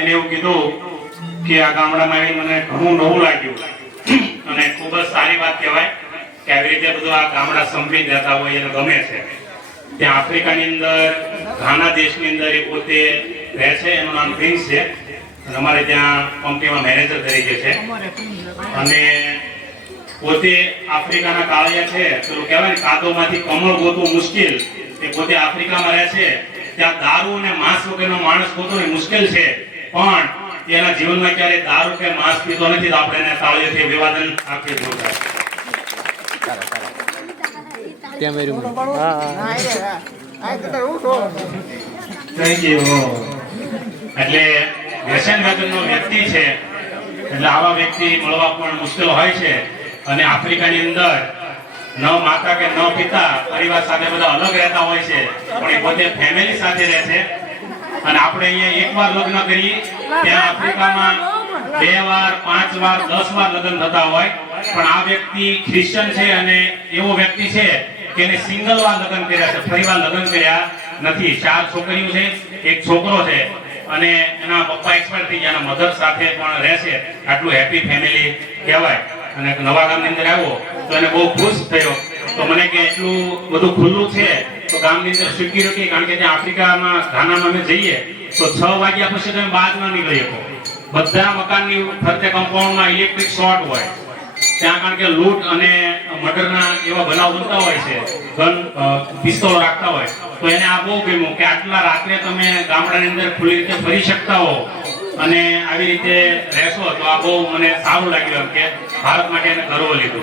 એને એવું કીધું કે આ ગામડામાં આવીને મને ઘણું નવું લાગ્યું. અને ખૂબ જ સારી વાત કહેવાય કે આવી રીતે બધું આ ગામડા સંપીને જતા હોય એને ગમે છે. ત્યાં આફ્રિકાની અંદર, ઘાના દેશની અંદર એ પોતે રહે છે, એનું નામ પ્રિન્સ છે. અને અમારે ત્યાં કંપનીમાં મેનેજર તરીકે છે. અને પોતે આફ્રિકાના કાળિયા છે પેલું કહેવાય ને કાદોમાંથી કમળ ગોતવું મુશ્કેલ. એ પોતે આફ્રિકામાં રહે છે. ત્યાં દારૂ અને માંસ વગરનો માણસ ગોતવો મુશ્કેલ છે. પણ એના જીવનમાં ક્યારે દારૂ કે માંસ પીતો નથી તો આપણે એને તાળીઓથી અભિવાદન આપીએ જોરદાર થેન્ક યુ એટલે વ્યસન વગરનો વ્યક્તિ છે. એટલે આવા વ્યક્તિ મળવા પણ મુશ્કેલ હોય છે. અને આફ્રિકાની અંદર ન માતા કે ન પિતા પરિવાર સાથે બધા અલગ રહેતા હોય છે. પણ એ પોતે ફેમિલી સાથે રહે છે. અને આપણે અહીંયા એકવાર લગ્ન કરીએ. ત્યાં આફ્રિકામાં બે વાર, પાંચ વાર, દસ વાર લગ્ન થતા હોય. પણ આ વ્યક્તિ ખ્રિશ્ચન છે અને એવો વ્યક્તિ છે કે એને સિંગલ વાર લગ્ન કર્યા છે. ફરીવાર લગ્ન કર્યા નથી. ચાર છોકરીઓ છે, એક છોકરો છે. અને એના પપ્પા એક્સપાયર થઈ ગયા મધર સાથે પણ રહેશે આટલું હેપી ફેમિલી કહેવાય. અને નવા ગામની અંદર આવ્યો તો એને બહુ ખુશ થયો. તો મને કે એટલું બધું ખુલ્લું છે તો ગામની અંદર સિક્યુરિટી કારણ કે ત્યાં આફ્રિકામાં ઘાનામાં અમે જઈએ, તો છ વાગ્યા પછી તમે બહાર ના નીકળી શકો. બધા મકાનની ફરતે કમ્પાઉન્ડમાં ઇલેક્ટ્રિક શોર્ટ હોય. ત્યાં કારણ કે લૂંટ અને મર્ડરના એવા બનાવ બનતા હોય છે, ગન પિસ્તોલ રાખતા હોય. તો એને આ બહુ ગમ્યું કે આટલા રાત્રે તમે ગામડાની અંદર ખુલ્લી રીતે ફરી શકતા હો અને આવી રીતે રહેશો તો આ બહુ મને સારું લાગ્યું કે ભારત માટે એને ગર્વ લીધો.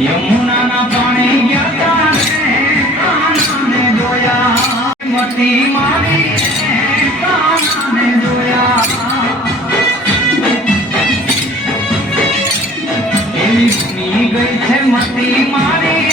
યમુનાના પાણી ગયા કાનાને જોયા મટી મારી કાનાને એવી ગઈ છે મતી મારી.